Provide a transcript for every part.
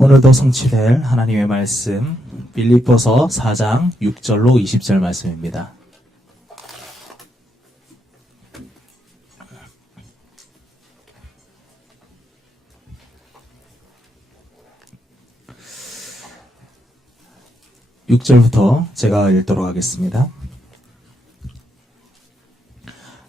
오늘도 성취될 하나님의 말씀 빌립보서 4장 6절로 20절 말씀입니다. (6절부터) 제가 읽도록 하겠습니다.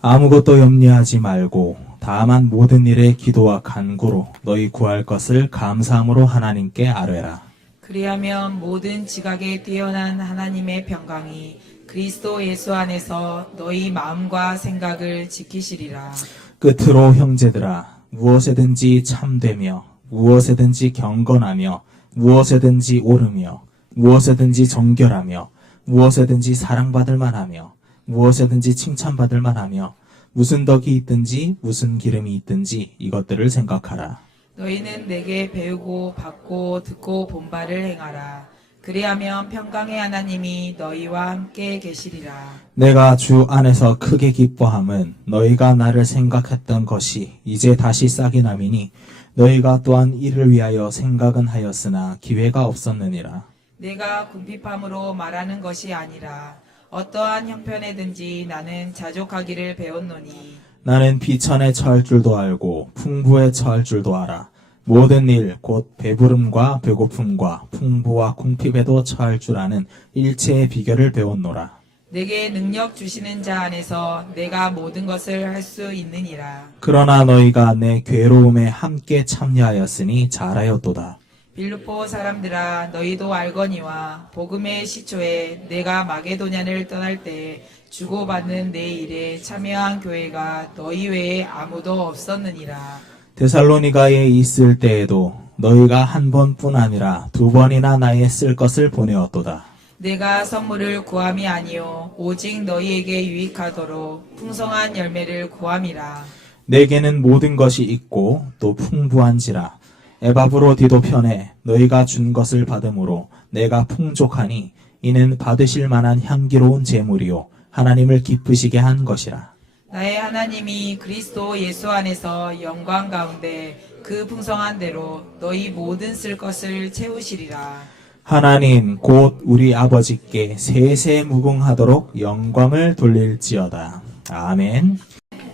아무것도 염려하지 말고 다만 모든 일에 기도와 간구로 너희 구할 것을 감사함으로 하나님께 아뢰라. 그리하면 모든 지각에 뛰어난 하나님의 평강이 그리스도 예수 안에서 너희 마음과 생각을 지키시리라. 끝으로 형제들아, 무엇에든지 참되며 무엇에든지 경건하며 무엇에든지 옳으며 무엇에든지 정결하며 무엇에든지 사랑받을 만하며 무엇에든지 칭찬받을 만하며 무슨 덕이 있든지 무슨 기름이 있든지 이것들을 생각하라. 너희는 내게 배우고 받고 듣고 본 바를 행하라. 그리하면 평강의 하나님이 너희와 함께 계시리라. 내가 주 안에서 크게 기뻐함은 너희가 나를 생각했던 것이 이제 다시 싹이 남이니 너희가 또한 이를 위하여 생각은 하였으나 기회가 없었느니라. 내가 궁핍함으로 말하는 것이 아니라 어떠한 형편에든지 나는 자족하기를 배웠노니 나는 비천에 처할 줄도 알고 풍부에 처할 줄도 알아. 모든 일 곧 배부름과 배고픔과 풍부와 궁핍에도 처할 줄 아는 일체의 비결을 배웠노라. 내게 능력 주시는 자 안에서 내가 모든 것을 할 수 있느니라. 그러나 너희가 내 괴로움에 함께 참여하였으니 잘하였도다. 빌립보 사람들아, 너희도 알거니와 복음의 시초에 내가 마게도냐를 떠날 때 주고받는 내 일에 참여한 교회가 너희 외에 아무도 없었느니라. 데살로니가에 있을 때에도 너희가 한 번뿐 아니라 두 번이나 나의 쓸 것을 보내었도다. 내가 선물을 구함이 아니요 오직 너희에게 유익하도록 풍성한 열매를 구함이라. 내게는 모든 것이 있고 또 풍부한지라. 에바브로디도 편에 너희가 준 것을 받음으로 내가 풍족하니 이는 받으실 만한 향기로운 제물이요 하나님을 기쁘시게 한 것이라. 나의 하나님이 그리스도 예수 안에서 영광 가운데 그 풍성한 대로 너희 모든 쓸 것을 채우시리라. 하나님 곧 우리 아버지께 세세 무궁하도록 영광을 돌릴지어다. 아멘.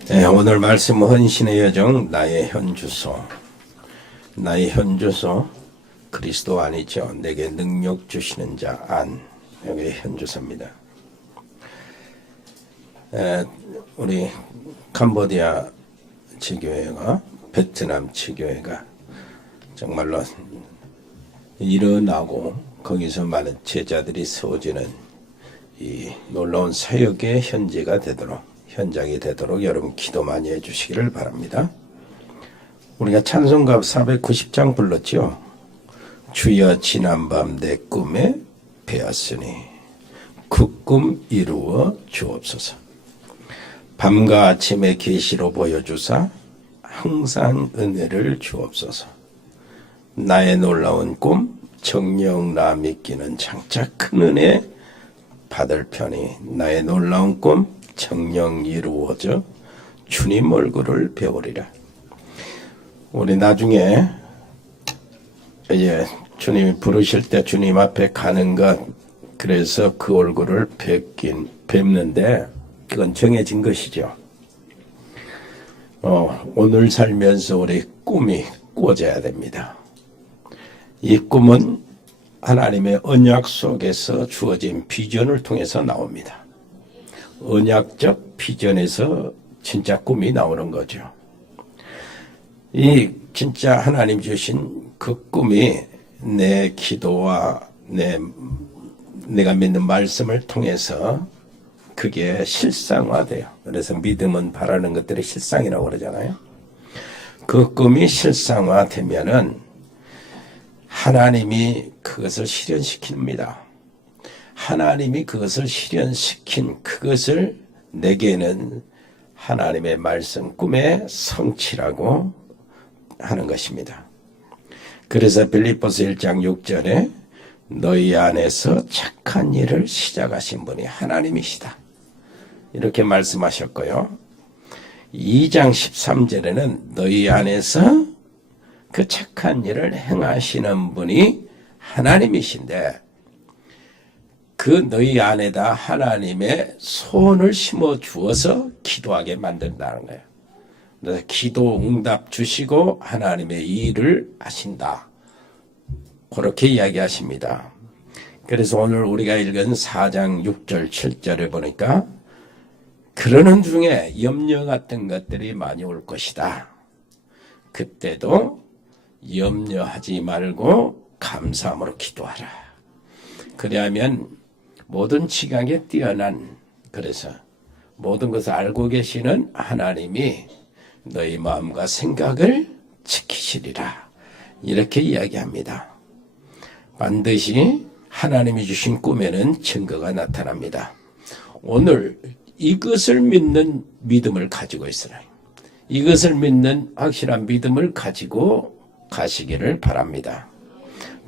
네, 오늘 말씀 헌신의 여정 나의 현주소. 나의 현주소 그리스도 안이죠. 내게 능력 주시는 자 안. 여기 현주소입니다. 우리 캄보디아 지교회가 베트남 지교회가 정말로 일어나고 거기서 많은 제자들이 세워지는 이 놀라운 사역의 현장이 되도록 여러분 기도 많이 해주시기를 바랍니다. 우리가 찬송가 490장 불렀죠. 주여 지난밤 내 꿈에 배었으니 그 꿈 이루어 주옵소서. 밤과 아침에 계시로 보여주사 항상 은혜를 주옵소서. 나의 놀라운 꿈 정녕 나 믿기는 장차 큰 은혜 받을 편이 나의 놀라운 꿈 정녕 이루어져 주님 얼굴을 배우리라. 우리 나중에 이제 주님이 부르실 때 주님 앞에 가는 것, 그래서 그 얼굴을 뵙는데 그건 정해진 것이죠. 오늘 살면서 우리 꿈이 꿔져야 됩니다. 이 꿈은 하나님의 언약 속에서 주어진 비전을 통해서 나옵니다. 언약적 비전에서 진짜 꿈이 나오는 거죠. 이 진짜 하나님 주신 그 꿈이 내 기도와 내가 믿는 말씀을 통해서 그게 실상화돼요. 그래서 믿음은 바라는 것들이 실상이라고 그러잖아요. 그 꿈이 실상화되면은 하나님이 그것을 실현시킵니다. 하나님이 그것을 실현시킨 그것을 내게는 하나님의 말씀 꿈의 성취라고 하는 것입니다. 그래서 빌립보서 1장 6절에 너희 안에서 착한 일을 시작하신 분이 하나님이시다. 이렇게 말씀하셨고요. 2장 13절에는 너희 안에서 그 착한 일을 행하시는 분이 하나님이신데 그 너희 안에다 하나님의 소원을 심어 주어서 기도하게 만든다는 거예요. 그래서 기도 응답 주시고 하나님의 일을 하신다. 그렇게 이야기하십니다. 그래서 오늘 우리가 읽은 4장 6절 7절에 보니까 그러는 중에 염려 같은 것들이 많이 올 것이다. 그때도 염려하지 말고 감사함으로 기도하라. 그리하면 모든 지각에 뛰어난, 그래서 모든 것을 알고 계시는 하나님이 너희 마음과 생각을 지키시리라. 이렇게 이야기합니다. 반드시 하나님이 주신 꿈에는 증거가 나타납니다. 오늘 이것을 믿는 믿음을 가지고 있으라. 이것을 믿는 확실한 믿음을 가지고 가시기를 바랍니다.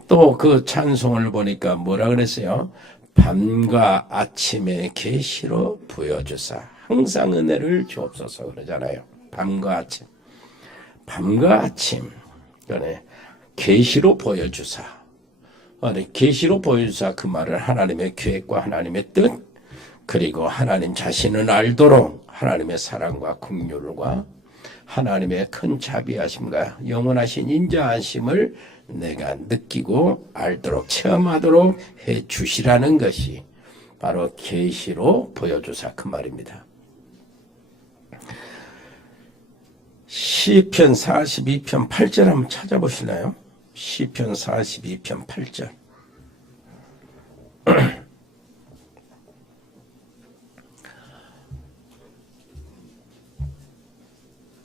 또 그 찬송을 보니까 뭐라 그랬어요? 밤과 아침에 계시로 부여주사. 항상 은혜를 주옵소서 그러잖아요. 밤과 아침. 밤과 아침. 그러네. 계시로 보여주사. 계시로 보여주사 그 말은 하나님의 계획과 하나님의 뜻, 그리고 하나님 자신을 알도록 하나님의 사랑과 긍휼과 하나님의 큰 자비하심과 영원하신 인자하심을 내가 느끼고 알도록 체험하도록 해 주시라는 것이 바로 계시로 보여주사 그 말입니다. 시편 42편 8절 한번 찾아보시나요? 시편 42편 8절.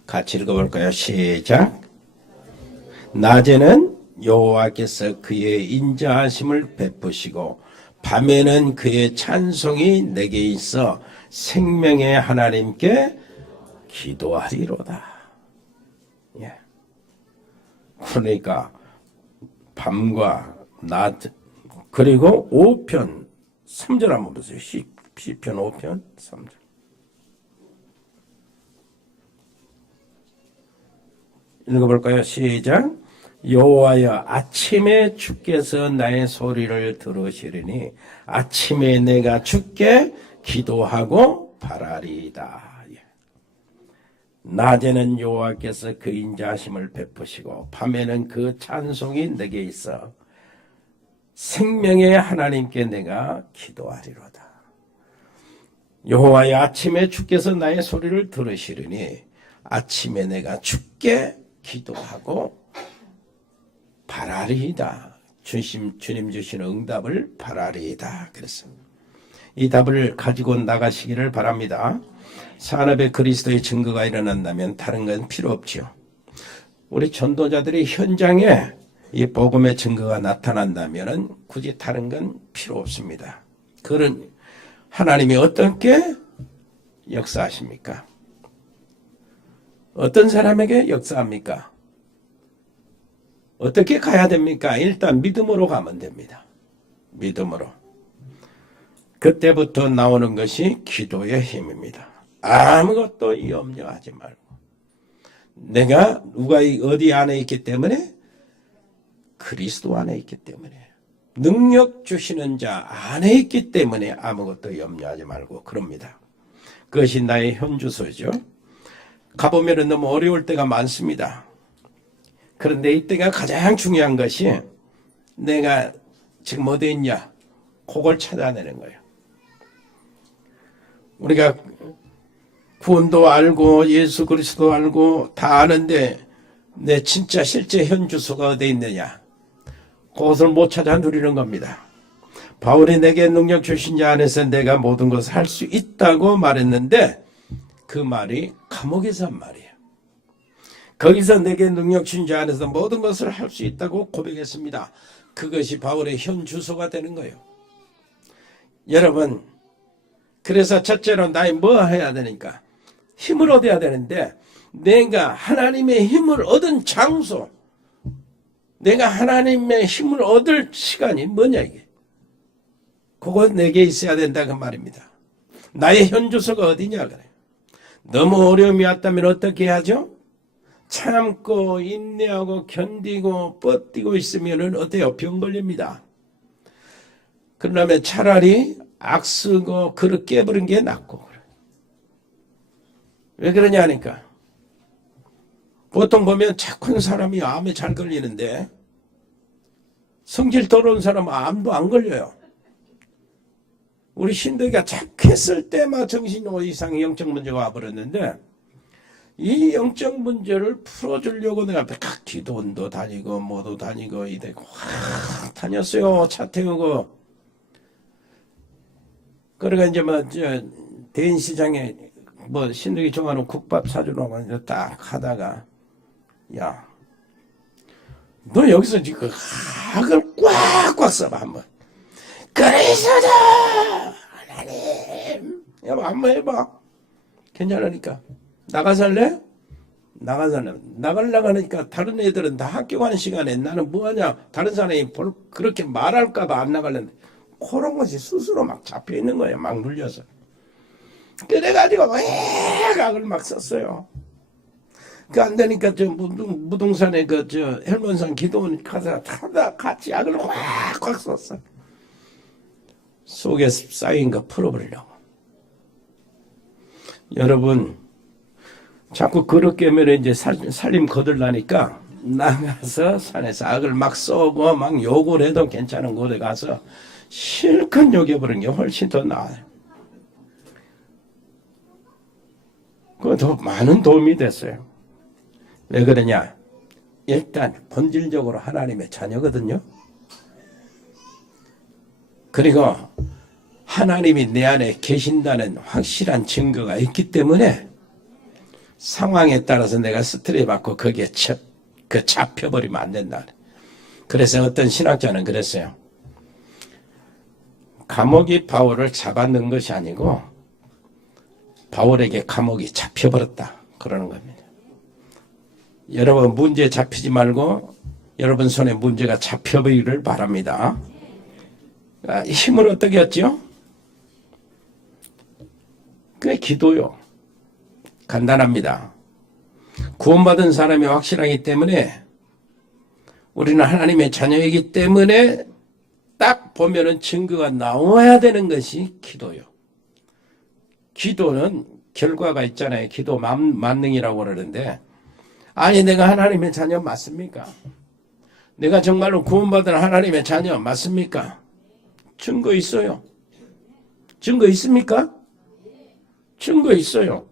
같이 읽어볼까요? 시작. 낮에는 여호와께서 그의 인자하심을 베푸시고 밤에는 그의 찬송이 내게 있어 생명의 하나님께 기도하리로다. 예. 그러니까 밤과 낮, 그리고 5편 3절 한번 보세요. 시편 5편 3절. 읽어볼까요? 시작. 여호와여, 아침에 주께서 나의 소리를 들으시리니 아침에 내가 주께 기도하고 바라리이다. 예. 낮에는 여호와께서 그 인자하심을 베푸시고 밤에는 그 찬송이 내게 있어 생명의 하나님께 내가 기도하리로다. 여호와여, 아침에 주께서 나의 소리를 들으시리니 아침에 내가 주께 기도하고 바라리이다. 주님 주시는 응답을 바라리이다. 그랬습니다. 이 답을 가지고 나가시기를 바랍니다. 산업에 그리스도의 증거가 일어난다면 다른 건 필요 없지요. 우리 전도자들이 현장에 이 복음의 증거가 나타난다면 굳이 다른 건 필요 없습니다. 그런 하나님이 어떻게 역사하십니까? 어떤 사람에게 역사합니까? 어떻게 가야 됩니까? 일단 믿음으로 가면 됩니다. 믿음으로. 그때부터 나오는 것이 기도의 힘입니다. 아무것도 염려하지 말고. 내가 누가 어디 안에 있기 때문에? 그리스도 안에 있기 때문에. 능력 주시는 자 안에 있기 때문에 아무것도 염려하지 말고 그럽니다. 그것이 나의 현주소죠. 가보면 너무 어려울 때가 많습니다. 그런데 이때가 가장 중요한 것이 내가 지금 어디 있냐? 그걸 찾아내는 거예요. 우리가 구원도 알고 예수 그리스도 알고 다 아는데 내 진짜 실제 현주소가 어디 있느냐? 그것을 못 찾아 누리는 겁니다. 바울이 내게 능력 주신 자 안에서 내가 모든 것을 할 수 있다고 말했는데 그 말이 감옥에서 한 말이에요. 거기서 내게 능력 주신 자 안에서 모든 것을 할 수 있다고 고백했습니다. 그것이 바울의 현 주소가 되는 거예요. 여러분, 그래서 첫째로 나이 뭐 해야 되니까? 힘을 얻어야 되는데 내가 하나님의 힘을 얻은 장소, 내가 하나님의 힘을 얻을 시간이 뭐냐 이게? 그거 내게 있어야 된다 그 말입니다. 나의 현 주소가 어디냐 그래요. 너무 어려움이 왔다면 어떻게 하죠? 참고 인내하고 견디고 버티고 있으면은 어때요? 병 걸립니다. 그러면 차라리 악쓰고 그릇 깨버린 게 낫고. 왜 그러냐 하니까 보통 보면 착한 사람이 암에 잘 걸리는데 성질 더러운 사람은 암도 안 걸려요. 우리 신덕이가 착했을 때만 정신 이상의 영적 문제가 와버렸는데 이 영적 문제를 풀어주려고 내가 기도원도 다니고 뭐도 다니고 이대고 확 다녔어요. 차 태우고. 그러니까 이제 뭐 대인시장에 뭐 신덕이 좋아하는 국밥 사주라고 이제 딱 하다가 야, 너 여기서 지금 학을 꽉꽉 써봐 한번. 그리스도 하나님 여보 한번 해봐. 괜찮으니까 나가살래? 나가살래. 나가려고 하니까 다른 애들은 다 학교 가는 시간에 나는 뭐하냐 다른 사람이 그렇게 말할까봐 안 나가려는데 그런 것이 스스로 막 잡혀있는 거예요. 막 눌려서. 그래가지고 악을 막 썼어요. 그 안 되니까 저 무등산에 그 저 헬몬산 기도원 가서 타다 같이 악을 확확 썼어. 속에 쌓인 거 풀어버리려고. 여러분 자꾸 그렇게 하면 이제 살림 거들라니까 나가서 산에서 악을 막 쏘고 막 욕을 해도 괜찮은 곳에 가서 실컷 욕해버리는 게 훨씬 더 나아요. 그거 더 많은 도움이 됐어요. 왜 그러냐? 일단 본질적으로 하나님의 자녀거든요. 그리고 하나님이 내 안에 계신다는 확실한 증거가 있기 때문에 상황에 따라서 내가 스트레스 받고 거기에 잡혀버리면 안 된다. 그래서 어떤 신학자는 그랬어요. 감옥이 바울을 잡아넣은 것이 아니고 바울에게 감옥이 잡혀버렸다. 그러는 겁니다. 여러분 문제에 잡히지 말고 여러분 손에 문제가 잡혀버리기를 바랍니다. 힘은 어떻게 했죠? 그게 기도요. 간단합니다. 구원받은 사람이 확실하기 때문에 우리는 하나님의 자녀이기 때문에 딱 보면은 증거가 나와야 되는 것이 기도요. 기도는 결과가 있잖아요. 기도 만능이라고 그러는데 아니 내가 하나님의 자녀 맞습니까? 내가 정말로 구원받은 하나님의 자녀 맞습니까? 증거 있어요. 증거 있습니까? 증거 있어요.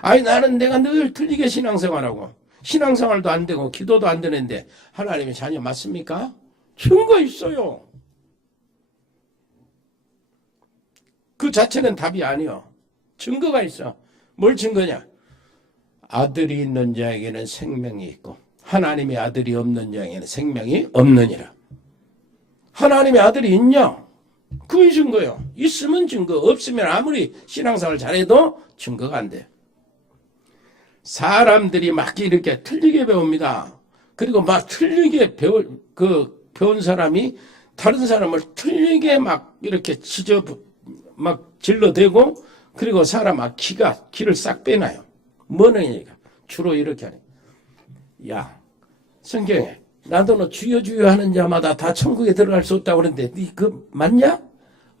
아니 나는 내가 늘 틀리게 신앙생활하고 신앙생활도 안 되고 기도도 안 되는데 하나님의 자녀 맞습니까? 증거 있어요. 그 자체는 답이 아니요. 증거가 있어. 뭘 증거냐? 아들이 있는 자에게는 생명이 있고 하나님의 아들이 없는 자에게는 생명이 없느니라. 하나님의 아들이 있냐? 그게 증거요. 있으면 증거, 없으면 아무리 신앙생활 잘해도 증거가 안 돼요. 사람들이 막 이렇게 틀리게 배웁니다. 그리고 막 틀리게 배운 사람이 다른 사람을 틀리게 막 이렇게 막 질러대고 그리고 사람 막 기를 싹 빼놔요. 뭐는 얘기가 주로 이렇게 하네. 야, 성경에 나도 너 주여 주여 하는 자마다 다 천국에 들어갈 수 없다고 그러는데 네 그 맞냐?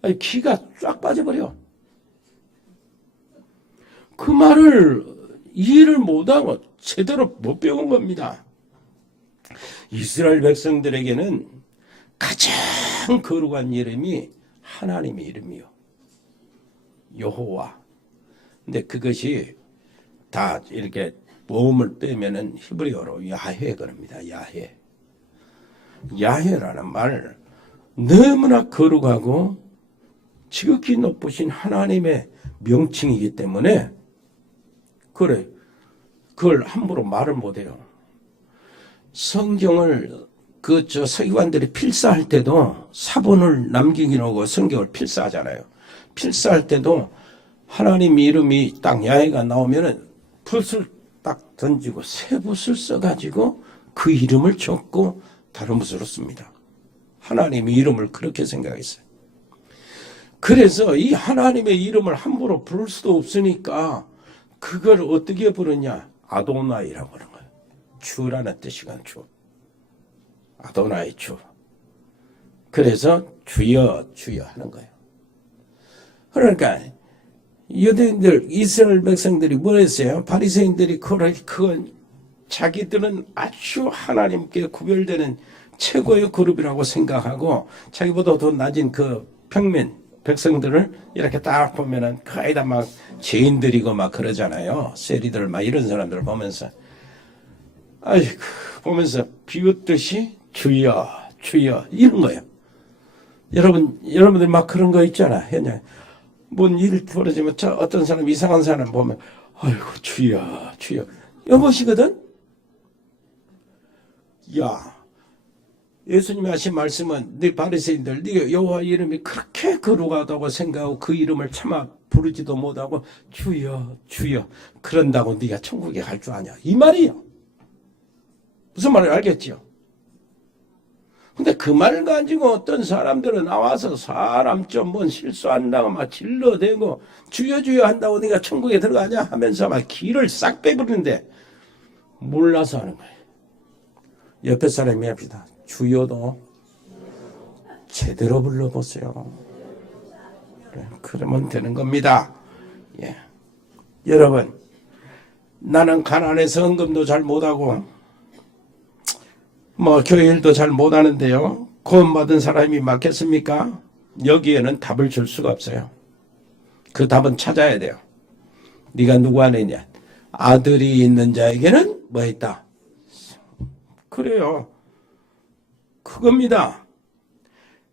아니, 기가 쫙 빠져버려. 그 말을 이해를 못하고 제대로 못 배운 겁니다. 이스라엘 백성들에게는 가장 거룩한 이름이 하나님의 이름이요. 여호와. 근데 그것이 다 이렇게 모음을 빼면은 히브리어로 야훼 그럽니다. 야훼. 야훼라는 말 너무나 거룩하고 지극히 높으신 하나님의 명칭이기 때문에 그걸 함부로 말을 못해요. 성경을 서기관들이 필사할 때도 사본을 남기기로 성경을 필사하잖아요. 필사할 때도 하나님 이름이 딱 야훼가 나오면은 붓을 딱 던지고 새 붓을 써가지고 그 이름을 적고 다른 붓으로 씁니다. 하나님의 이름을 그렇게 생각했어요. 그래서 이 하나님의 이름을 함부로 부를 수도 없으니까 그걸 어떻게 부르냐? 아도나이라고 하는 거예요. 주라는 뜻이거든, 주. 아도나이 주. 그래서 주여 주여 하는 거예요. 그러니까 유대인들 이스라엘 백성들이 뭐 했어요? 바리새인들이 그건 자기들은 아주 하나님께 구별되는 최고의 그룹이라고 생각하고 자기보다 더 낮은 그 평민 백성들을 이렇게 딱 보면은 거의 다 막 죄인들이고 막 그러잖아요. 세리들 막 이런 사람들을 보면서 아이고 보면서 비웃듯이 주여 주여 이런 거예요. 여러분들 막 그런 거 있잖아. 현재 뭔 일 벌어지면 어떤 사람 이상한 사람 보면 아이고 주여 주여 여보시거든. 야 예수님이 하신 말씀은 네 바리새인들 네 여호와 이름이 그렇게 거룩하다고 생각하고 그 이름을 차마 부르지도 못하고 주여 주여 그런다고 네가 천국에 갈 줄 아냐 이 말이에요. 무슨 말인지 알겠지요? 근데 그 말 가지고 어떤 사람들은 나와서 사람 좀 뭔 실수한다고 막 질러대고 주여 주여 한다고 네가 천국에 들어가냐 하면서 막 기를 싹 빼버리는데 몰라서 하는 거예요. 옆에 사람이 합시다. 주여도 제대로 불러보세요. 그러면 되는 겁니다. 예. 여러분 나는 가난해서 헌금도 잘 못하고 뭐 교회 일도 잘 못하는데요. 구원받은 사람이 맞겠습니까? 여기에는 답을 줄 수가 없어요. 그 답은 찾아야 돼요. 네가 누구 안에 있냐? 아들이 있는 자에게는 뭐 있다? 그래요. 그겁니다.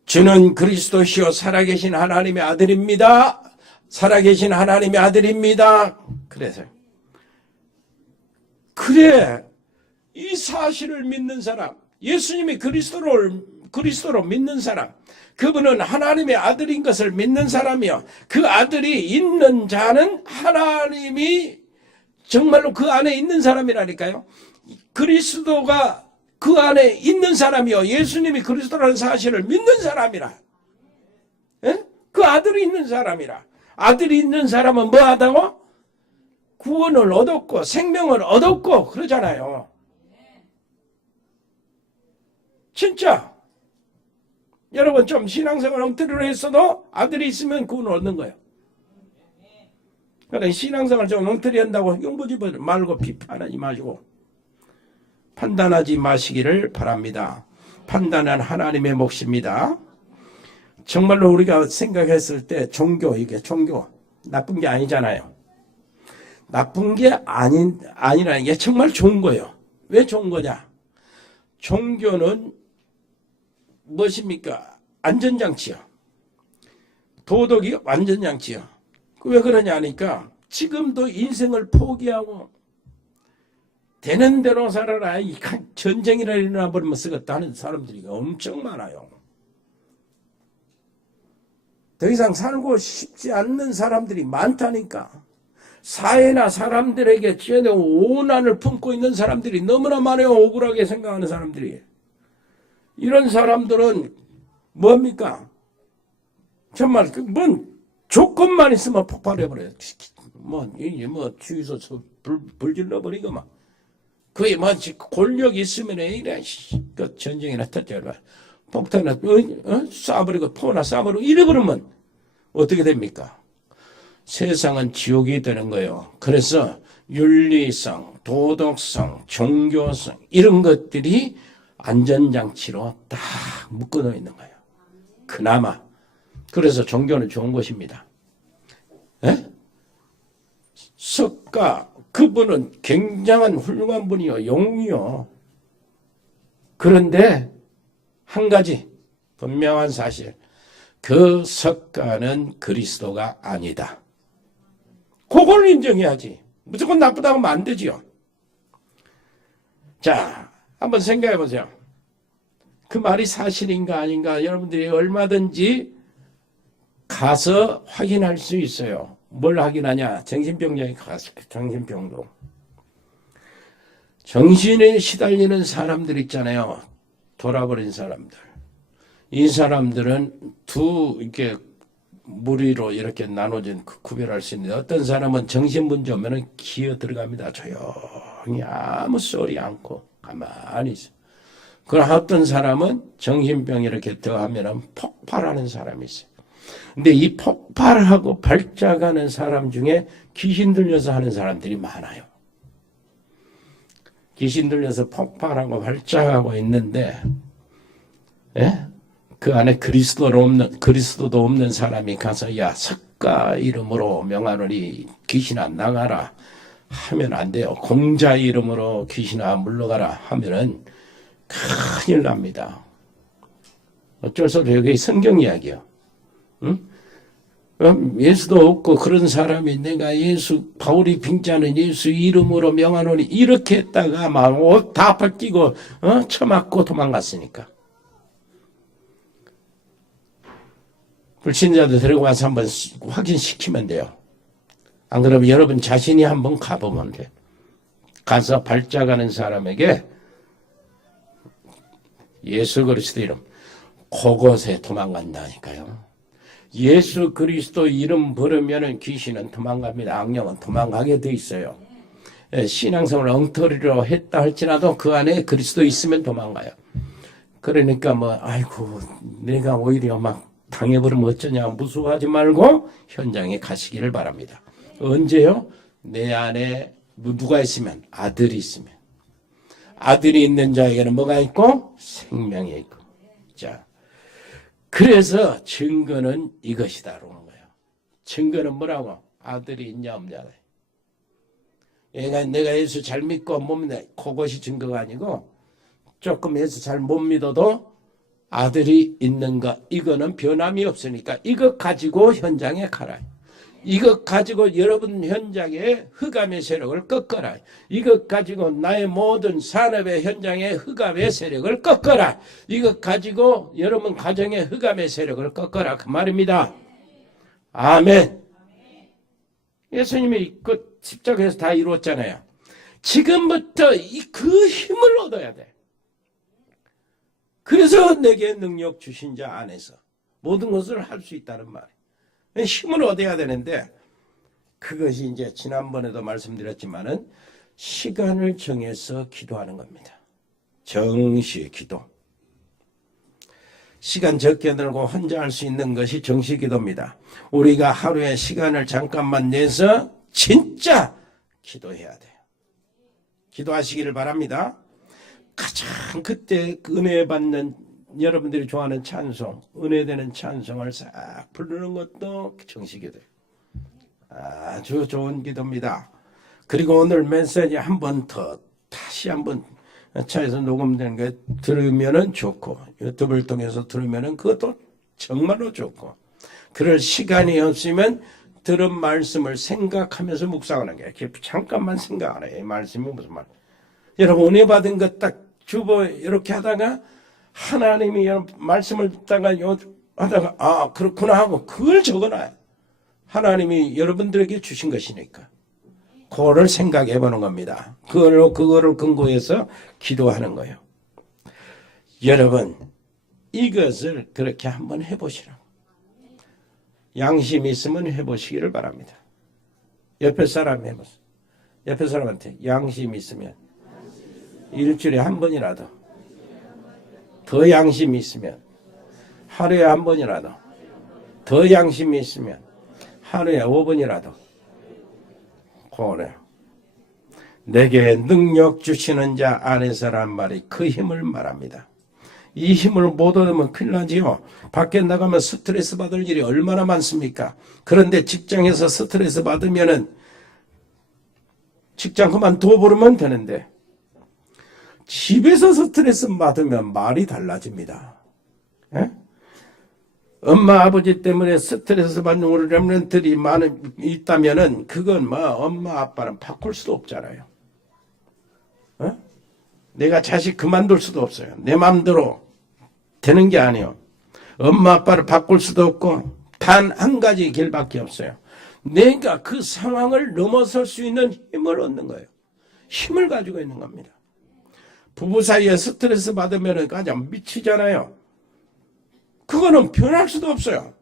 주는 그리스도시요 살아계신 하나님의 아들입니다. 살아계신 하나님의 아들입니다. 그래서 그래 이 사실을 믿는 사람, 예수님이 그리스도로 믿는 사람, 그분은 하나님의 아들인 것을 믿는 사람이요. 그 아들이 있는 자는 하나님이 정말로 그 안에 있는 사람이라니까요. 그리스도가 그 안에 있는 사람이요. 예수님이 그리스도라는 사실을 믿는 사람이라. 예? 그 아들이 있는 사람이라. 아들이 있는 사람은 뭐 하다고? 구원을 얻었고 생명을 얻었고 그러잖아요. 진짜 여러분 좀 신앙생활 엉터리로 했어도 아들이 있으면 구원을 얻는 거예요. 그러니까 신앙생활 좀 엉터리 한다고 용부지 말고 비판하지 마시고 판단하지 마시기를 바랍니다. 판단은 하나님의 몫입니다. 정말로 우리가 생각했을 때 이게 종교 나쁜 게 아니잖아요. 나쁜 게 아니라는 게 정말 좋은 거예요. 왜 좋은 거냐? 종교는 무엇입니까? 안전장치요. 도덕이 안전장치요. 왜 그러냐 하니까 지금도 인생을 포기하고 되는 대로 살아라. 전쟁이라 일어나 버리면 쓰겠다 하는 사람들이 엄청 많아요. 더 이상 살고 싶지 않는 사람들이 많다니까. 사회나 사람들에게 지어내온 오난을 품고 있는 사람들이 너무나 많아요. 억울하게 생각하는 사람들이. 이런 사람들은 뭡니까? 정말 뭔 조건만 있으면 폭발해버려요. 주위에서 불 질러버리고 막. 그게 권력이 있으면 이래 그 전쟁이나 터져라. 폭탄이나 쏴버리고 포나 쏴버리고 이래버리면 어떻게 됩니까? 세상은 지옥이 되는 거예요. 그래서 윤리성, 도덕성, 종교성 이런 것들이 안전장치로 딱 묶어놓여 있는 거예요. 그나마. 그래서 종교는 좋은 것입니다. 에? 석가 그분은 굉장한 훌륭한 분이요. 영웅이요. 그런데 한 가지 분명한 사실. 그 석가는 그리스도가 아니다. 그걸 인정해야지. 무조건 나쁘다고 하면 안 되지요. 자, 한번 생각해 보세요. 그 말이 사실인가 아닌가 여러분들이 얼마든지 가서 확인할 수 있어요. 뭘 확인하냐? 정신병자에 가서 정신병도. 정신에 시달리는 사람들 있잖아요. 돌아버린 사람들. 이 사람들은 이렇게 무리로 이렇게 나눠진 구별할 수 있는데 어떤 사람은 정신문제 오면은 기어 들어갑니다. 조용히 아무 소리 않고 가만히 있어. 그럼 어떤 사람은 정신병이 이렇게 더하면은 폭발하는 사람이 있어요. 근데 이 폭발하고 발작하는 사람 중에 귀신 들려서 하는 사람들이 많아요. 귀신 들려서 폭발하고 발작하고 있는데, 예? 그 안에 그리스도도 없는 사람이 가서, 야, 석가 이름으로 명하노니 귀신아 나가라 하면 안 돼요. 공자 이름으로 귀신아 물러가라 하면은 큰일 납니다. 어쩔 수 없어요. 그게 성경 이야기요. 응? 예수도 없고 그런 사람이 내가 바울이 빙자는 예수 이름으로 명하노니 이렇게 했다가 막 옷 다 벗기고 처맞고 도망갔으니까. 불신자들 데리고 와서 한번 확인시키면 돼요. 안 그러면 여러분 자신이 한번 가보면 돼요. 가서 발작하는 사람에게 예수 그리스도 이름 그곳에 도망간다니까요. 예수 그리스도 이름 부르면은 귀신은 도망갑니다. 악령은 도망가게 돼 있어요. 신앙생활을 엉터리로 했다 할지라도 그 안에 그리스도 있으면 도망가요. 그러니까 아이고 내가 오히려 막 당해버리면 어쩌냐 무서워하지 말고 현장에 가시기를 바랍니다. 언제요? 내 안에 누가 있으면 아들이 있으면. 아들이 있는 자에게는 뭐가 있고? 생명이 있고. 자, 그래서 증거는 이것이다. 그러는 거예요. 증거는 뭐라고? 아들이 있냐 없냐. 내가 예수 잘 믿고 못 믿냐. 그것이 증거가 아니고 조금 예수 잘 못 믿어도 아들이 있는 것. 이거는 변함이 없으니까 이것 가지고 현장에 가라. 이것 가지고 여러분 현장에 흑암의 세력을 꺾어라. 이것 가지고 나의 모든 산업의 현장에 흑암의 세력을 꺾어라. 이것 가지고 여러분 가정의 흑암의 세력을 꺾어라. 그 말입니다. 아멘. 예수님이 그 십자가에서 다 이루었잖아요. 지금부터 그 힘을 얻어야 돼. 그래서 내게 능력 주신 자 안에서 모든 것을 할 수 있다는 말이에요. 힘을 얻어야 되는데 그것이 이제 지난번에도 말씀드렸지만은 시간을 정해서 기도하는 겁니다. 정시 기도. 시간 적게 들고 혼자 할 수 있는 것이 정시 기도입니다. 우리가 하루에 시간을 잠깐만 내서 진짜 기도해야 돼요. 기도하시기를 바랍니다. 가장 그때 은혜 받는 여러분들이 좋아하는 찬송, 은혜되는 찬송을 싹 부르는 것도 정식기도예요. 아주 좋은 기도입니다. 그리고 오늘 메시지 한 번 더 다시 한번 차에서 녹음된 거 들으면은 좋고 유튜브를 통해서 들으면은 그것도 정말로 좋고 그럴 시간이 없으면 들은 말씀을 생각하면서 묵상하는 게 잠깐만 생각하네. 이 말씀이 무슨 말? 여러분 은혜 받은 것 딱 주보 이렇게 하다가 하나님이 말씀을 듣다가 하다가 그렇구나 하고 그걸 적어놔요. 하나님이 여러분들에게 주신 것이니까 그거를 생각해 보는 겁니다. 그거를 근거해서 기도하는 거예요. 여러분 이것을 그렇게 한번 해보시라고. 양심 있으면 해보시기를 바랍니다. 옆에 사람 해보세요. 옆에 사람한테 양심 있으면 일주일에 한 번이라도 더 양심이 있으면 하루에 한 번이라도 더 양심이 있으면 하루에 5번이라도 그래. 내게 능력 주시는 자 안에서란 말이 그 힘을 말합니다. 이 힘을 못 얻으면 큰일 나지요. 밖에 나가면 스트레스 받을 일이 얼마나 많습니까? 그런데 직장에서 스트레스 받으면은 직장 그만둬 버리면 되는데 집에서 스트레스 받으면 말이 달라집니다. 에? 엄마 아버지 때문에 스트레스 받는 우리 렘넌트들이 있다면은 그건 엄마 아빠는 바꿀 수도 없잖아요. 에? 내가 자식 그만둘 수도 없어요. 내 마음대로 되는 게 아니에요. 엄마 아빠를 바꿀 수도 없고 단 한 가지 길밖에 없어요. 내가 그 상황을 넘어설 수 있는 힘을 얻는 거예요. 힘을 가지고 있는 겁니다. 부부 사이에 스트레스 받으면 가장 미치잖아요. 그거는 변할 수도 없어요.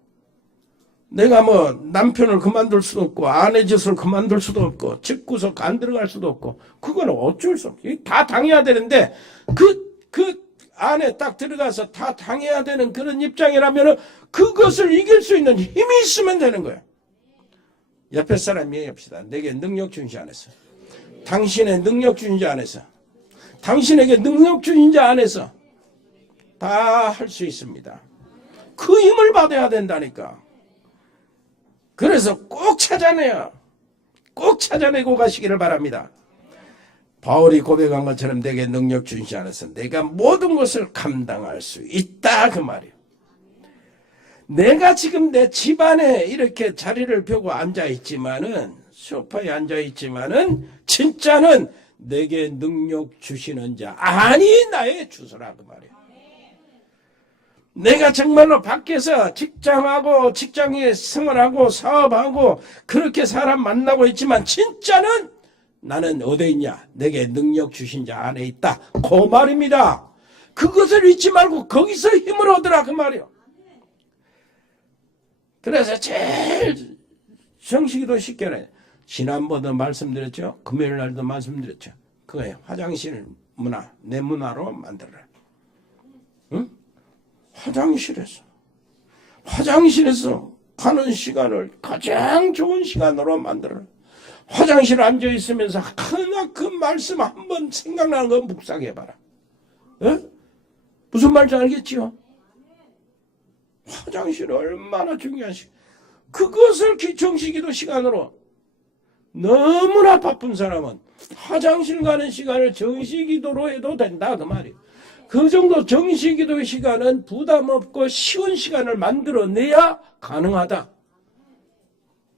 내가 뭐 남편을 그만둘 수도 없고 아내 짓을 그만둘 수도 없고 집구석 안 들어갈 수도 없고 그거는 어쩔 수 없어. 다 당해야 되는데 그 안에 딱 들어가서 다 당해야 되는 그런 입장이라면 그것을 이길 수 있는 힘이 있으면 되는 거야. 옆에 사람 얘기합시다. 내게 능력 주신 자 안에서, 당신의 능력 주신 자 안에서, 당신에게 능력 주신 자 안에서 다 할 수 있습니다. 그 힘을 받아야 된다니까. 그래서 꼭 찾아내요. 꼭 찾아내고 가시기를 바랍니다. 바울이 고백한 것처럼 내게 능력 주시지 않아서 내가 모든 것을 감당할 수 있다 그 말이에요. 내가 지금 내 집안에 이렇게 자리를 펴고 앉아있지만은 소파에 앉아있지만은 진짜는 내게 능력 주시는 자 아니 나의 주소라 그 말이에요. 내가 정말로 밖에서 직장하고 직장에 생활하고 사업하고 그렇게 사람 만나고 있지만 진짜는 나는 어디에 있냐? 내게 능력 주신 자 안에 있다. 그 말입니다. 그것을 잊지 말고 거기서 힘을 얻으라 그 말이에요. 그래서 제일 정식이도 쉽게 해. 지난번도 말씀드렸죠. 금요일 날도 말씀드렸죠. 그거예요. 화장실 문화, 내 문화로 만들어라. 응? 화장실에서 가는 시간을 가장 좋은 시간으로 만들어라. 화장실에 앉아있으면서 하나 그 말씀 한번 생각나는 거 묵상해봐라. 에? 무슨 말인지 알겠지요? 화장실이 얼마나 중요한지. 그것을 정식기도 시간으로 너무나 바쁜 사람은 화장실 가는 시간을 정식기도로 해도 된다 그 말이에요. 그 정도 정식기도의 시간은 부담 없고 쉬운 시간을 만들어내야 가능하다.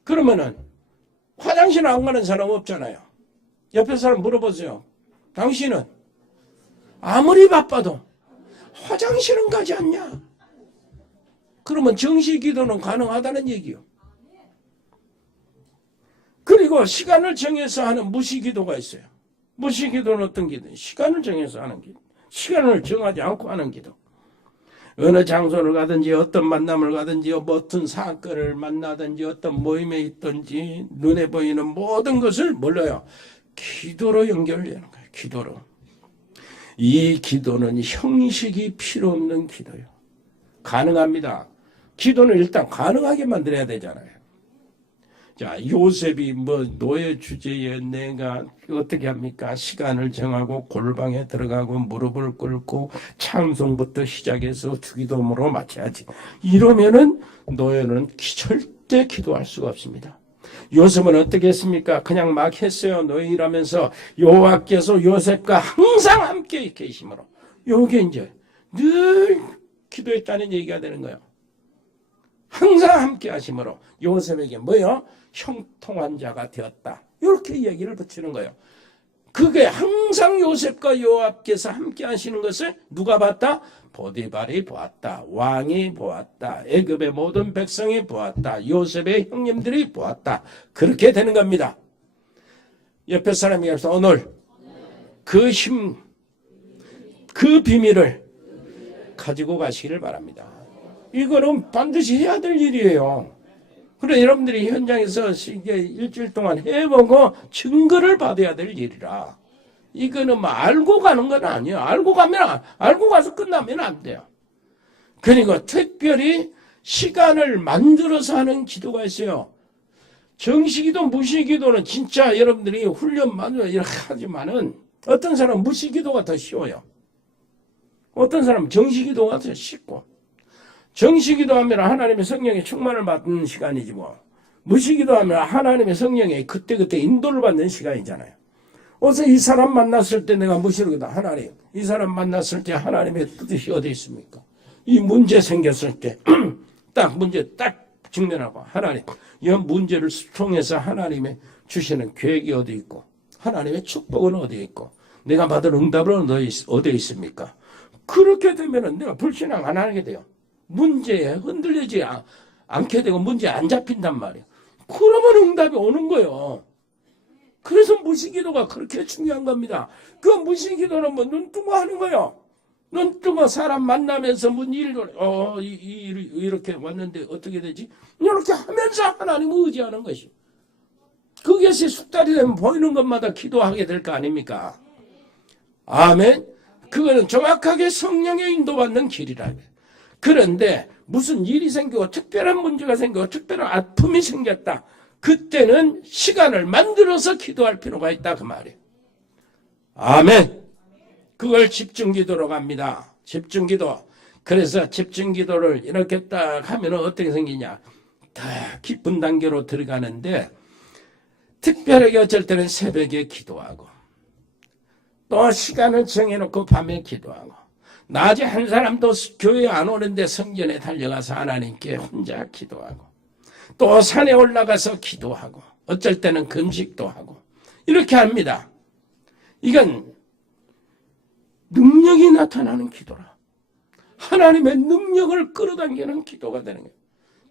그러면은 화장실 안 가는 사람 없잖아요. 옆에 사람 물어보세요. 당신은 아무리 바빠도 화장실은 가지 않냐? 그러면 정식기도는 가능하다는 얘기요. 그리고 시간을 정해서 하는 무시기도가 있어요. 무시기도는 어떤 기도? 시간을 정해서 하는 기도. 시간을 정하지 않고 하는 기도. 어느 장소를 가든지 어떤 만남을 가든지 어떤 사건을 만나든지 어떤 모임에 있든지 눈에 보이는 모든 것을 몰라요. 기도로 연결되는 거예요. 기도로. 이 기도는 형식이 필요 없는 기도예요. 가능합니다. 기도는 일단 가능하게 만들어야 되잖아요. 자, 요셉이 노예 주제에 내가 어떻게 합니까? 시간을 정하고 골방에 들어가고 무릎을 꿇고 찬송부터 시작해서 주기도문으로 마쳐야지. 이러면은 노예는 절대 기도할 수가 없습니다. 요셉은 어떻게 했습니까? 그냥 막 했어요. 노예라면서 여호와께서 요셉과 항상 함께 계심으로. 요게 이제 늘 기도했다는 얘기가 되는 거예요. 항상 함께 하심으로 요셉에게 뭐요? 형통한 자가 되었다. 이렇게 얘기를 붙이는 거예요. 그게 항상 요셉과 여호와께서 함께 하시는 것을 누가 봤다? 보디발이 보았다. 왕이 보았다. 애굽의 모든 백성이 보았다. 요셉의 형님들이 보았다. 그렇게 되는 겁니다. 옆에 사람이 해서 오늘 그 힘, 그 비밀을 가지고 가시기를 바랍니다. 이거는 반드시 해야 될 일이에요. 그래 여러분들이 현장에서 이게 일주일 동안 해보고 증거를 받아야 될 일이라. 이거는 뭐 알고 가는 건 아니에요. 알고 가서 끝나면 안 돼요. 그리고 특별히 시간을 만들어서 하는 기도가 있어요. 정식기도, 무식기도는 진짜 여러분들이 훈련만으로 이렇게 하지만은 어떤 사람은 무식기도가 더 쉬워요. 어떤 사람은 정식기도가 더 쉽고. 정식기도하면 하나님의 성령의 충만을 받는 시간이지 뭐. 무식기도하면 하나님의 성령의 그때그때 인도를 받는 시간이잖아요. 어서 이 사람 만났을 때 내가 무식이다. 하나님. 이 사람 만났을 때 하나님의 뜻이 어디 있습니까? 이 문제 생겼을 때 문제 딱 직면하고 하나님. 이 문제를 통해서 하나님의 주시는 계획이 어디 있고 하나님의 축복은 어디 있고 내가 받을 응답은 어디에 있습니까? 그렇게 되면은 내가 불신앙 안 하게 돼요. 문제에 흔들리지 않게 되고 문제에 안 잡힌단 말이에요. 그러면 응답이 오는 거예요. 그래서 무식기도가 그렇게 중요한 겁니다. 그 무식기도는 뭐 눈 뜨고 하는 거예요. 눈 뜨고 사람 만나면서 뭔 일도 이렇게 왔는데 어떻게 되지? 이렇게 하면서 하나님을 의지하는 것이. 그것이 숙달이 되면 보이는 것마다 기도하게 될 거 아닙니까? 아멘. 그거는 정확하게 성령의 인도받는 길이라. 그런데 무슨 일이 생기고 특별한 문제가 생기고 특별한 아픔이 생겼다. 그때는 시간을 만들어서 기도할 필요가 있다 그 말이에요. 아멘. 그걸 집중기도로 갑니다. 집중기도. 그래서 집중기도를 이렇게 딱 하면 어떻게 생기냐. 더 깊은 단계로 들어가는데 특별하게 어쩔 때는 새벽에 기도하고 또 시간을 정해놓고 밤에 기도하고 낮에 한 사람도 교회 안 오는데 성전에 달려가서 하나님께 혼자 기도하고 또 산에 올라가서 기도하고 어쩔 때는 금식도 하고 이렇게 합니다. 이건 능력이 나타나는 기도라. 하나님의 능력을 끌어당기는 기도가 되는 거예요.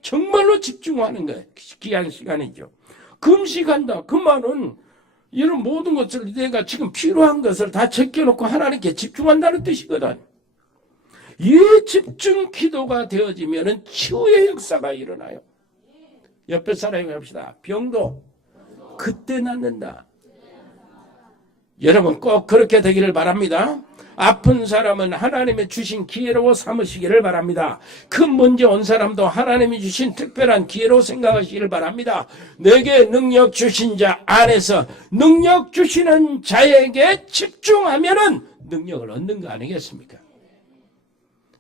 정말로 집중하는 거예요. 귀한 시간이죠. 금식한다. 그 말은 이런 모든 것을 내가 지금 필요한 것을 다 제껴놓고 하나님께 집중한다는 뜻이거든. 이 집중 기도가 되어지면 치유의 역사가 일어나요. 옆에 사람이 합시다. 병도 그때 낫는다. 여러분 꼭 그렇게 되기를 바랍니다. 아픈 사람은 하나님이 주신 기회로 삼으시기를 바랍니다. 큰 문제 온 사람도 하나님이 주신 특별한 기회로 생각하시기를 바랍니다. 내게 능력 주신 자 안에서 능력 주시는 자에게 집중하면은 능력을 얻는 거 아니겠습니까?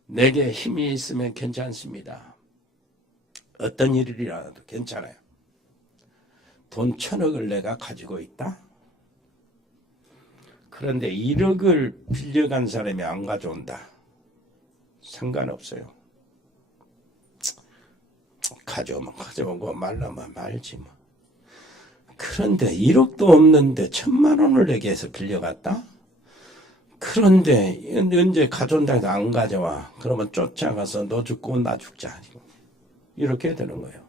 내게 힘이 있으면 괜찮습니다. 어떤 일이라도 괜찮아요. 돈 1,000억을 내가 가지고 있다? 그런데 1억을 빌려간 사람이 안 가져온다. 상관없어요. 가져오면 가져오고 말라면 말지 뭐. 그런데 1억도 없는데 1,000만 원을 내게 해서 빌려갔다? 그런데 언제 가져온다 해도 안 가져와. 그러면 쫓아가서 너 죽고 나 죽자. 이렇게 되는 거예요.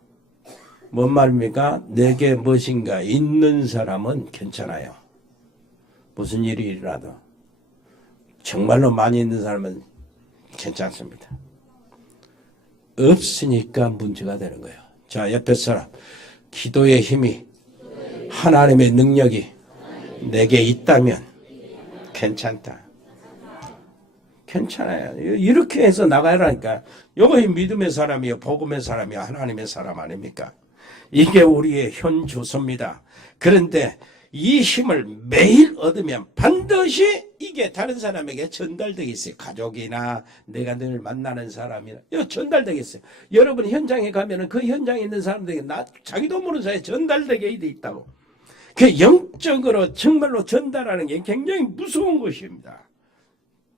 뭔 말입니까? 내게 무엇인가 있는 사람은 괜찮아요. 무슨 일이 일어나도 정말로 많이 있는 사람은 괜찮습니다. 없으니까 문제가 되는 거예요. 자, 옆에 사람 기도의 힘이 하나님의 능력이 내게 있다면 괜찮다. 괜찮아요. 이렇게 해서 나가라니까. 이거 믿음의 사람이요, 복음의 사람이요, 하나님의 사람 아닙니까? 이게 우리의 현 주소입니다. 그런데 이 힘을 매일 얻으면 반드시 이게 다른 사람에게 전달되겠어요. 가족이나 내가 늘 만나는 사람이나 이거 전달되겠어요. 여러분 현장에 가면은 그 현장에 있는 사람들에게 자기도 모르는 사이에 전달되게 돼 있다고. 그 영적으로 정말로 전달하는 게 굉장히 무서운 것입니다.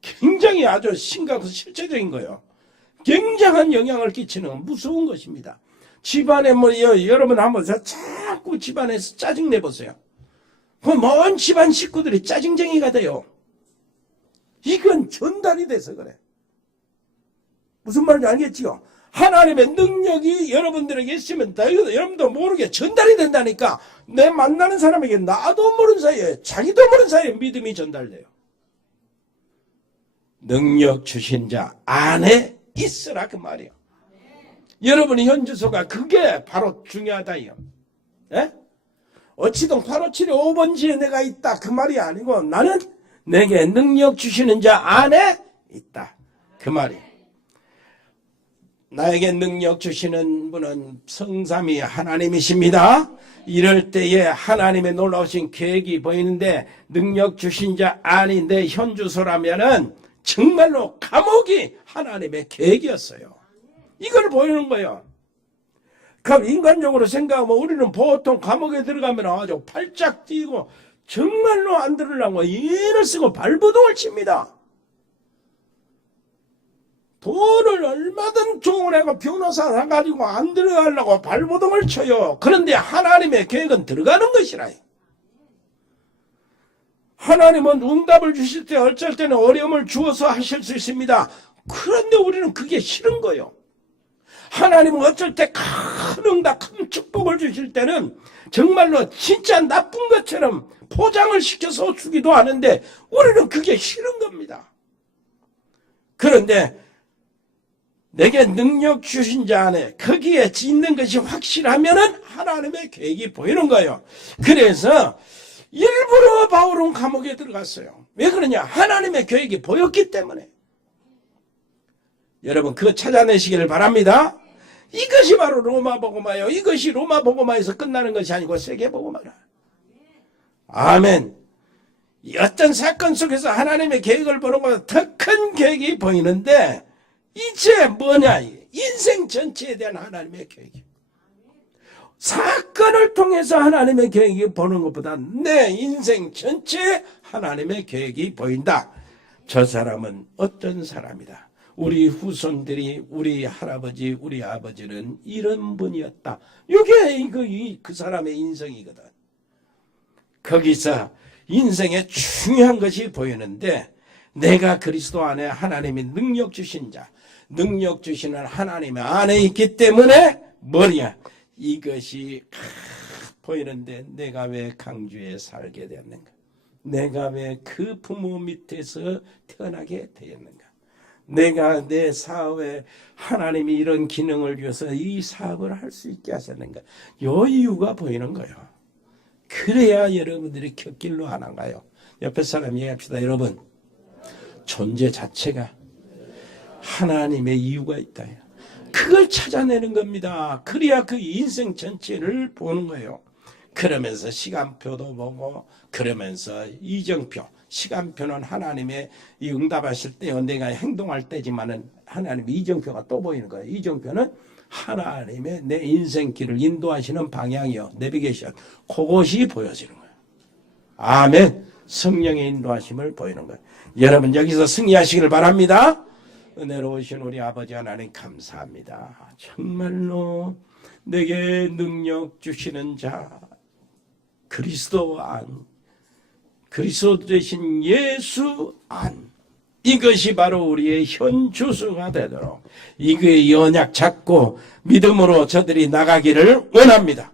굉장히 아주 심각하고 실제적인 거예요. 굉장한 영향을 끼치는 무서운 것입니다. 집안에 여러분 한번 자꾸 집안에서 짜증 내보세요. 그 먼 집안 식구들이 짜증쟁이가 돼요. 이건 전달이 돼서 그래. 무슨 말인지 알겠지요? 하나님의 능력이 여러분들에게 있으면 여러분도 모르게 전달이 된다니까. 내 만나는 사람에게 나도 모르는 사이에 자기도 모르는 사이에 믿음이 전달돼요. 능력 주신 자 안에 있으라 그 말이에요. 여러분의 현주소가 그게 바로 중요하다요. 예? 어찌든 8572 5번지에 내가 있다 그 말이 아니고 나는 내게 능력 주시는 자 안에 있다 그 말이에요. 나에게 능력 주시는 분은 성삼위 하나님이십니다. 이럴 때에 하나님의 놀라우신 계획이 보이는데 능력 주신 자 안이 내 현주소라면은 정말로 감옥이 하나님의 계획이었어요. 이걸 보이는 거예요. 그럼 인간적으로 생각하면 우리는 보통 감옥에 들어가면 아주 팔짝 뛰고 정말로 안 들으려고 일을 쓰고 발버둥을 칩니다. 돈을 얼마든 조언하고 변호사 사가지고 안 들어가려고 발버둥을 쳐요. 그런데 하나님의 계획은 들어가는 것이라. 하나님은 응답을 주실 때 어쩔 때는 어려움을 주어서 하실 수 있습니다. 그런데 우리는 그게 싫은 거예요. 하나님은 어쩔 때 큰 응답, 큰 축복을 주실 때는 정말로 진짜 나쁜 것처럼 포장을 시켜서 주기도 하는데 우리는 그게 싫은 겁니다. 그런데 내게 능력 주신 자 안에 거기에 있는 것이 확실하면은 하나님의 계획이 보이는 거예요. 그래서 일부러 바울은 감옥에 들어갔어요. 왜 그러냐? 하나님의 계획이 보였기 때문에. 여러분 그거 찾아내시기를 바랍니다. 이것이 바로 로마 복음화예요. 이것이 로마 복음화에서 끝나는 것이 아니고 세계 복음화라. 아멘. 어떤 사건 속에서 하나님의 계획을 보는 것보다 더 큰 계획이 보이는데 이제 뭐냐? 인생 전체에 대한 하나님의 계획이. 사건을 통해서 하나님의 계획이 보는 것보다 내 인생 전체에 하나님의 계획이 보인다. 저 사람은 어떤 사람이다. 우리 후손들이 우리 할아버지 우리 아버지는 이런 분이었다. 이게 그 사람의 인생이거든. 거기서 인생에 중요한 것이 보이는데 내가 그리스도 안에 하나님이 능력 주신 자, 능력 주시는 하나님 안에 있기 때문에 뭐냐? 이것이 보이는데 내가 왜 강주에 살게 되었는가? 내가 왜 그 부모 밑에서 태어나게 되었는가? 내가 내 사업에 하나님이 이런 기능을 위해서 이 사업을 할 수 있게 하셨는가? 요 이유가 보이는 거예요. 그래야 여러분들이 곁길로 안 가요. 옆에 사람 얘기합시다. 여러분, 존재 자체가 하나님의 이유가 있다. 그걸 찾아내는 겁니다. 그래야 그 인생 전체를 보는 거예요. 그러면서 시간표도 보고, 그러면서 이정표, 시간표는 하나님의 이 응답하실 때요, 내가 행동할 때지만은 하나님의 이정표가 또 보이는 거예요. 이정표는 하나님의 내 인생길을 인도하시는 방향이요, 내비게이션, 그것이 보여지는 거예요. 아멘. 성령의 인도하심을 보이는 거예요. 여러분 여기서 승리하시기를 바랍니다. 은혜로우신 우리 아버지 하나님 감사합니다. 정말로 내게 능력 주시는 자 그리스도 안, 그리스도 되신 예수 안, 이것이 바로 우리의 현주소가 되도록 이거의 언약 잡고 믿음으로 저들이 나가기를 원합니다.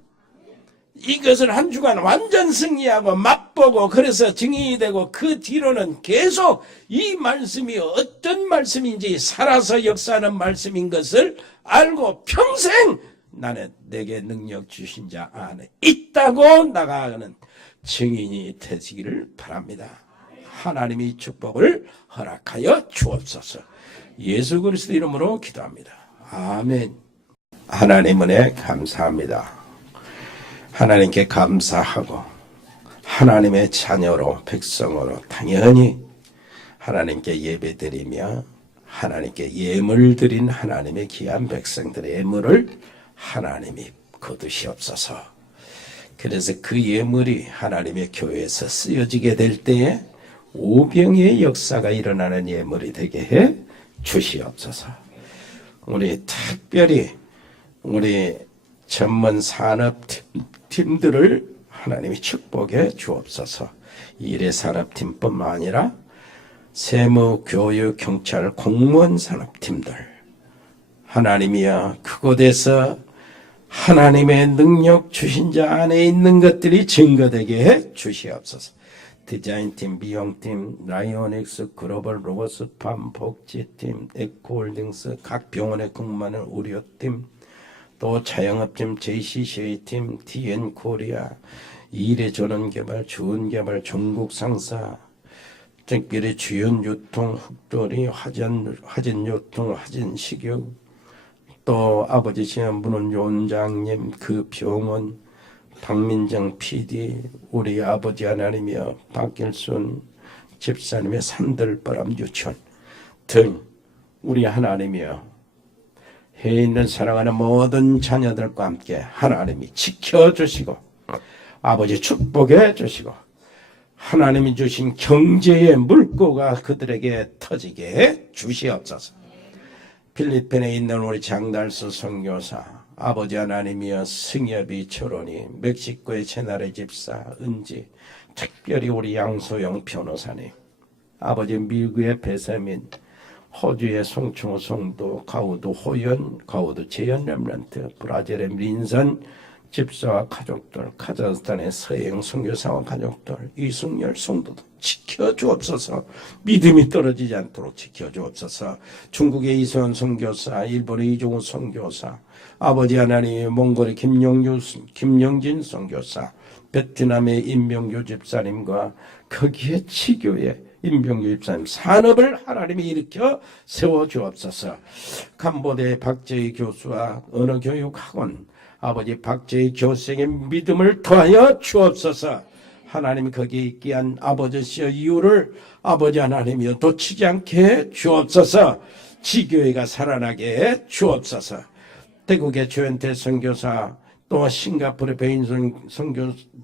이것을 한 주간 완전 승리하고 맛보고 그래서 증인이 되고 그 뒤로는 계속 이 말씀이 어떤 말씀인지 살아서 역사하는 말씀인 것을 알고 평생 나는 내게 능력 주신 자 안에 있다고 나가는 증인이 되시기를 바랍니다. 하나님이 축복을 허락하여 주옵소서. 예수 그리스도 이름으로 기도합니다. 아멘. 하나님 은혜 감사합니다. 하나님께 감사하고 하나님의 자녀로 백성으로 당연히 하나님께 예배드리며 하나님께 예물 드린 하나님의 귀한 백성들의 예물을 하나님이 거두시옵소서. 그래서 그 예물이 하나님의 교회에서 쓰여지게 될 때에 오병의 역사가 일어나는 예물이 되게 해 주시옵소서. 우리 특별히 우리 전문 산업팀들을 하나님이 축복해 주옵소서. 일의 산업팀뿐만 아니라 세무, 교육, 경찰, 공무원 산업팀들 하나님이여 그곳에서 하나님의 능력 주신 자 안에 있는 것들이 증거되게 해 주시옵소서. 디자인팀, 미용팀, 라이오닉스, 글로벌 로봇스팜, 복지팀, 에코홀딩스, 각 병원에 근무하는 의료팀, 또 자영업팀, JCCA팀, TN코리아, 일해전원개발, 주은개발, 전국상사, 특별히 주연유통, 흑돌이, 화전유통, 화전식유, 또 아버지 시험 문원원장님, 그 병원, 박민정 PD, 우리 아버지 하나님이여 박길순 집사님의 산들바람 유치원 등 우리 하나님이여 해에 있는 사랑하는 모든 자녀들과 함께 하나님이 지켜주시고 아버지 축복해 주시고 하나님이 주신 경제의 물꼬가 그들에게 터지게 해 주시옵소서. 필리핀에 있는 우리 장달수 선교사 아버지 하나님이여 승엽이 초론이 멕시코의 채나래 집사 은지 특별히 우리 양소영 변호사님 아버지 미국의 배세민 호주의 송충호 송도 가우도 호연 가우도 재현 렘런트 브라질의 민선 집사와 가족들, 카자흐스탄의 서행 선교사와 가족들, 이승열 성도도 지켜주옵소서. 믿음이 떨어지지 않도록 지켜주옵소서. 중국의 이소연 선교사, 일본의 이종우 선교사, 아버지 하나님 몽골의 김영진 선교사, 베트남의 임병규 집사님과 거기에 치교의 임병규 집사님 산업을 하나님이 일으켜 세워주옵소서. 캄보디아의 박재희 교수와 언어교육학원 아버지 박재희 교수에게 믿음을 더하여 주옵소서. 하나님 거기에 있게 한 아버지시여 이유를 아버지 하나님이여 놓치지 않게 주옵소서. 지교회가 살아나게 해 주옵소서. 태국의 조현태 선교사 또 싱가포르의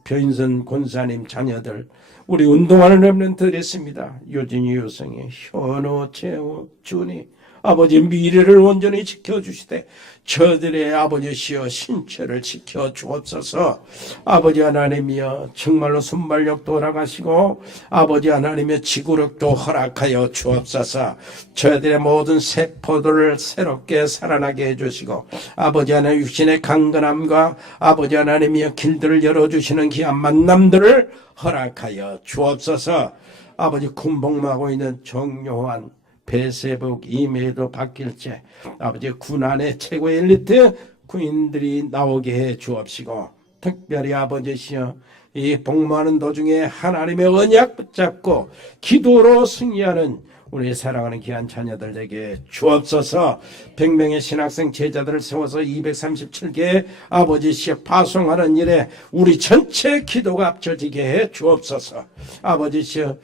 배인선 권사님 자녀들 우리 운동하는 렘넌트들이 있습니다. 요진이 요성이 현우 재우 준이 아버지 미래를 온전히 지켜주시되 저들의 아버지시여 신체를 지켜주옵소서. 아버지 하나님이여 정말로 순발력도 허락하시고 아버지 하나님의 지구력도 허락하여 주옵소서. 저들의 모든 세포들을 새롭게 살아나게 해주시고 아버지 하나님 육신의 강건함과 아버지 하나님이여 길들을 열어주시는 귀한 만남들을 허락하여 주옵소서. 아버지 군복무하고 있는 정요한 배세복 이메도 바뀔째 아버지 군안의 최고의 엘리트 군인들이 나오게 해 주옵시고 특별히 아버지시여 이 복무하는 도중에 하나님의 언약 붙잡고 기도로 승리하는 우리 사랑하는 귀한 자녀들에게 주옵소서. 100명의 신학생 제자들을 세워서 237개의 아버지시여 파송하는 일에 우리 전체 기도가 합쳐지게 해 주옵소서. 아버지시여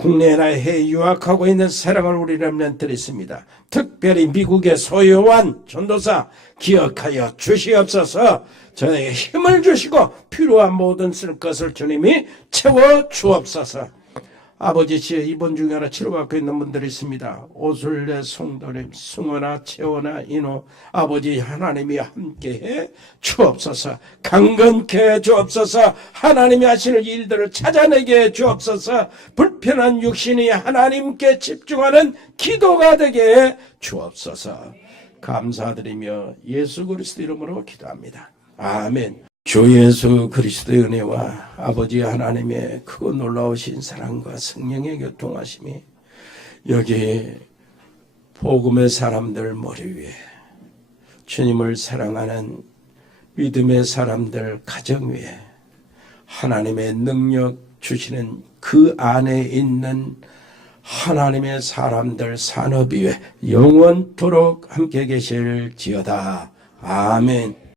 국내나 해외 유학하고 있는 사랑하는 우리 렘넌트들이 있습니다. 특별히 미국의 소요한 전도사 기억하여 주시옵소서. 저에게 힘을 주시고 필요한 모든 쓸 것을 주님이 채워 주옵소서. 아버지시여 이번 중에 하나 치료받고 있는 분들이 있습니다. 오술래 송도림 승원아 채원아 인호 아버지 하나님이 함께해 주옵소서. 강건케 해 주옵소서. 하나님이 하시는 일들을 찾아내게 해 주옵소서. 불편한 육신이 하나님께 집중하는 기도가 되게 해 주옵소서. 감사드리며 예수 그리스도 이름으로 기도합니다. 아멘. 주 예수 그리스도의 은혜와 아버지 하나님의 크고 놀라우신 사랑과 성령의 교통하심이 여기 복음의 사람들 머리 위에 주님을 사랑하는 믿음의 사람들 가정 위에 하나님의 능력 주시는 그 안에 있는 하나님의 사람들 산업 위에 영원토록 함께 계실지어다. 아멘.